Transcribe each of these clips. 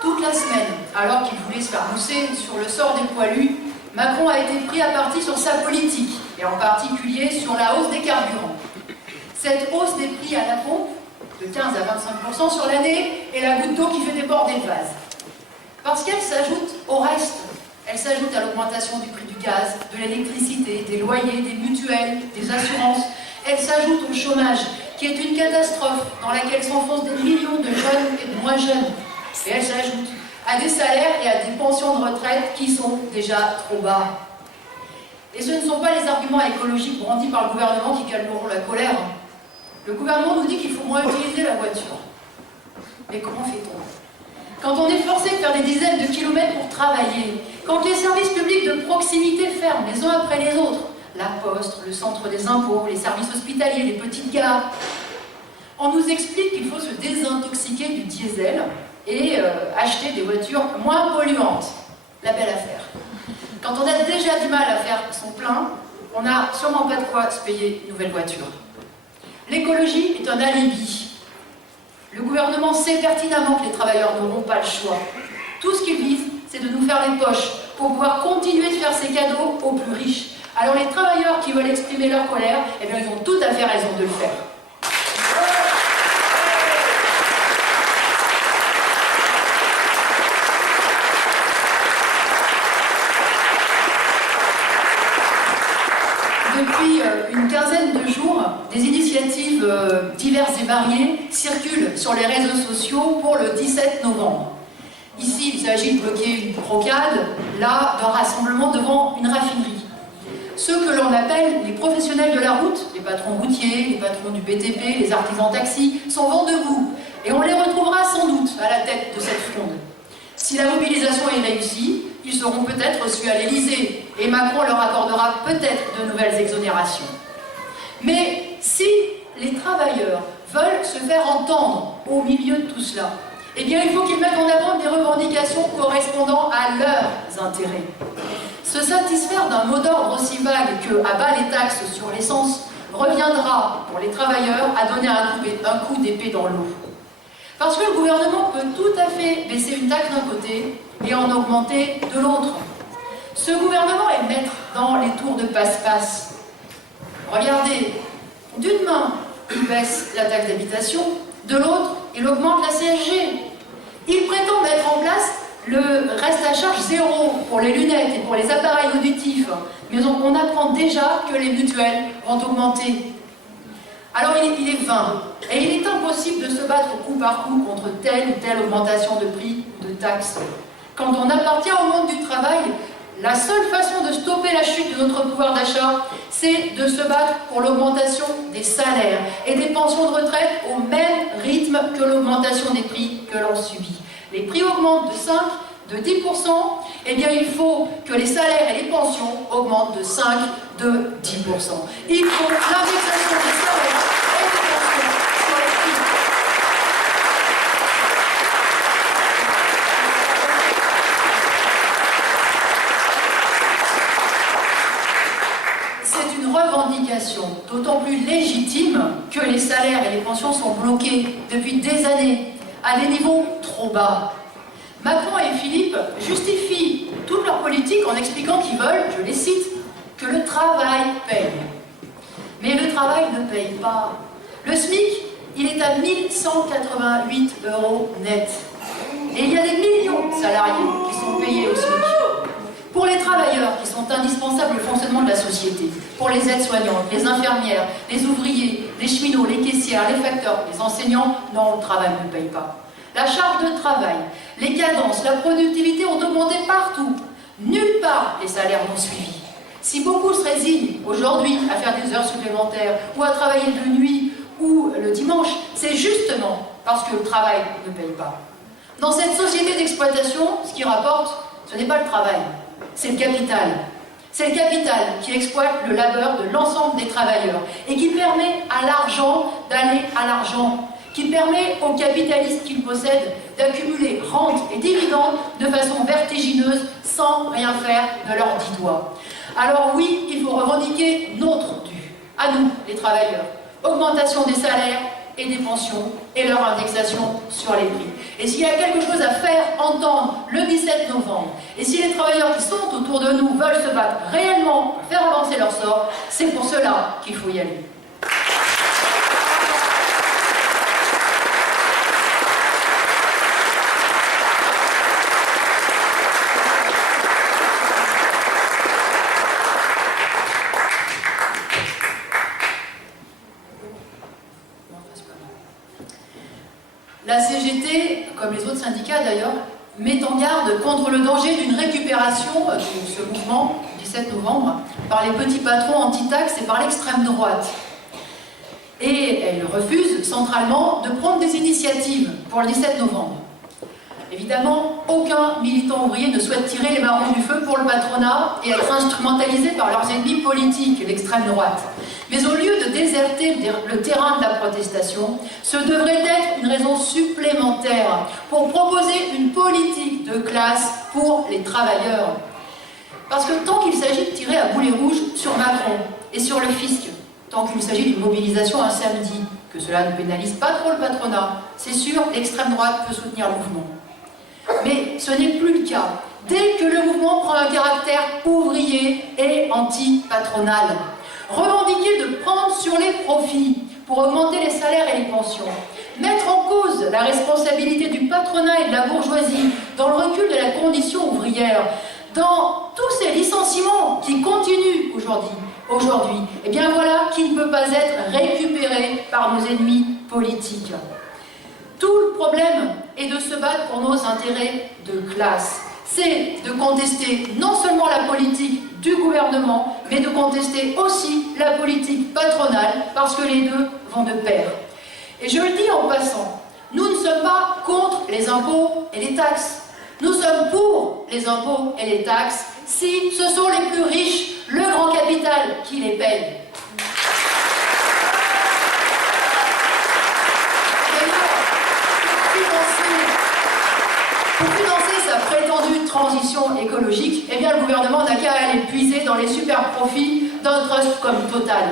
Toute la semaine, alors qu'il voulait se faire mousser sur le sort des poilus, Macron a été pris à partie sur sa politique, et en particulier sur la hausse des carburants. Cette hausse des prix à la pompe, de 15 à 25% sur l'année, est la goutte d'eau qui fait déborder le vase. Parce qu'elle s'ajoute au reste. Elle s'ajoute à l'augmentation du prix du gaz, de l'électricité, des loyers, des mutuelles, des assurances. Elle s'ajoute au chômage, qui est une catastrophe dans laquelle s'enfoncent des millions de jeunes et de moins jeunes. Et elle s'ajoute à des salaires et à des pensions de retraite qui sont déjà trop bas. Et ce ne sont pas les arguments écologiques brandis par le gouvernement qui calmeront la colère. Le gouvernement nous dit qu'il faut moins utiliser la voiture. Mais comment fait-on ? Quand on est forcé de faire des dizaines de kilomètres pour travailler, quand les services publics de proximité ferment les uns après les autres, la poste, le centre des impôts, les services hospitaliers, les petites gares, on nous explique qu'il faut se désintoxiquer du diesel et acheter des voitures moins polluantes. La belle affaire. Quand on a déjà du mal à faire son plein, on n'a sûrement pas de quoi se payer une nouvelle voiture. L'écologie est un alibi. Le gouvernement sait pertinemment que les travailleurs n'auront pas le choix. Tout ce qu'il vise, c'est de nous faire les poches pour pouvoir continuer de faire ces cadeaux aux plus riches. Alors les travailleurs qui veulent exprimer leur colère, eh bien, ils ont tout à fait raison de le faire. Depuis une quinzaine de jours, des initiatives diverses et variées circulent sur les réseaux sociaux pour le 17 novembre. Ici, il s'agit de bloquer une rocade, là, d'un rassemblement devant une raffinerie. Ceux que l'on appelle les professionnels de la route, les patrons routiers, les patrons du BTP, les artisans taxis, sont vent debout. Et on les retrouvera sans doute à la tête de cette fronde. Si la mobilisation est réussie, ils seront peut-être reçus à l'Élysée et Macron leur accordera peut-être de nouvelles exonérations. Mais si les travailleurs veulent se faire entendre au milieu de tout cela, eh bien il faut qu'ils mettent en avant des revendications correspondant à leurs intérêts. Se satisfaire d'un mot d'ordre aussi vague que « à bas les taxes sur l'essence » reviendra pour les travailleurs à donner un coup d'épée dans l'eau. Parce que le gouvernement peut tout à fait baisser une taxe d'un côté et en augmenter de l'autre. Ce gouvernement est maître dans les tours de passe-passe. Regardez, d'une main, il baisse la taxe d'habitation, de l'autre, il augmente la CSG. Il prétend mettre en place le reste à charge zéro pour les lunettes et pour les appareils auditifs. Mais on apprend déjà que les mutuelles vont augmenter. Alors il est vain, et il est impossible de se battre coup par coup contre telle ou telle augmentation de prix ou de taxes. Quand on appartient au monde du travail, la seule façon de stopper la chute de notre pouvoir d'achat, c'est de se battre pour l'augmentation des salaires et des pensions de retraite au même rythme que l'augmentation des prix que l'on subit. Les prix augmentent de 5, de 10%, eh bien il faut que les salaires et les pensions augmentent de 5, de 10%. Il faut l'indexation des salaires et des pensions sur les prix. C'est une revendication d'autant plus légitime que les salaires et les pensions sont bloqués depuis des années à des niveaux trop bas. Macron et Philippe justifient toute leur politique en expliquant qu'ils veulent, je les cite, que le travail paye. Mais le travail ne paye pas. Le SMIC, il est à 1 188 € net. Et il y a des millions de salariés qui sont payés au SMIC. Pour les travailleurs qui sont indispensables au fonctionnement de la société, pour les aides-soignantes, les infirmières, les ouvriers, les cheminots, les caissières, les facteurs, les enseignants, non, le travail ne paye pas. La charge de travail, les cadences, la productivité ont augmenté partout. Nulle part les salaires n'ont suivi. Si beaucoup se résignent aujourd'hui à faire des heures supplémentaires ou à travailler de nuit ou le dimanche, c'est justement parce que le travail ne paye pas. Dans cette société d'exploitation, ce qui rapporte, ce n'est pas le travail, c'est le capital. C'est le capital qui exploite le labeur de l'ensemble des travailleurs et qui permet à l'argent d'aller à l'argent, qui permet aux capitalistes qui le possèdent d'accumuler rentes et dividendes de façon vertigineuse sans rien faire de leurs 10 doigts. Alors oui, il faut revendiquer notre dû, à nous, les travailleurs. Augmentation des salaires et des pensions et leur indexation sur les prix. Et s'il y a quelque chose à faire entendre le 17 novembre, et si les travailleurs qui sont autour de nous veulent se battre réellement pour faire avancer leur sort, c'est pour cela qu'il faut y aller. La CGT, comme les autres syndicats d'ailleurs, met en garde contre le danger d'une récupération de ce mouvement du 17 novembre par les petits patrons anti-taxes et par l'extrême droite. Et elle refuse centralement de prendre des initiatives pour le 17 novembre. Évidemment, aucun militant ouvrier ne souhaite tirer les marrons du feu pour le patronat et être instrumentalisé par leurs ennemis politiques, l'extrême droite. Mais au lieu de déserter le terrain de la protestation, ce devrait être une raison supplémentaire pour proposer une politique de classe pour les travailleurs. Parce que tant qu'il s'agit de tirer à boulet rouge sur Macron et sur le fisc, tant qu'il s'agit d'une mobilisation un samedi, que cela ne pénalise pas trop le patronat, c'est sûr, l'extrême droite peut soutenir le mouvement. Mais ce n'est plus le cas. Dès que le mouvement prend un caractère ouvrier et anti-patronal, revendiquer de prendre sur les profits pour augmenter les salaires et les pensions, mettre en cause la responsabilité du patronat et de la bourgeoisie dans le recul de la condition ouvrière, dans tous ces licenciements qui continuent aujourd'hui, et bien voilà qui ne peut pas être récupéré par nos ennemis politiques. Tout le problème est de se battre pour nos intérêts de classe. C'est de contester non seulement la politique du gouvernement, mais de contester aussi la politique patronale, parce que les deux vont de pair. Et je le dis en passant, nous ne sommes pas contre les impôts et les taxes. Nous sommes pour les impôts et les taxes si ce sont les plus riches, le grand capital, qui les paye. Pour financer sa prétendue transition écologique, eh bien le gouvernement n'a qu'à aller puiser dans les super profits d'un trust comme Total.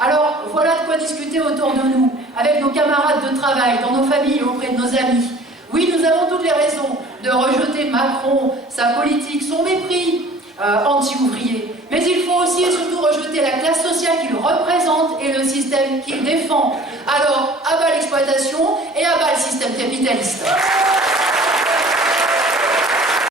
Alors voilà de quoi discuter autour de nous, avec nos camarades de travail, dans nos familles, auprès de nos amis. Oui, nous avons toutes les raisons de rejeter Macron, sa politique, son mépris anti-ouvrier. Mais il faut aussi et surtout rejeter la classe sociale qu'il représente et le système qu'il défend. Alors, à bas l'exploitation et à bas le système capitaliste.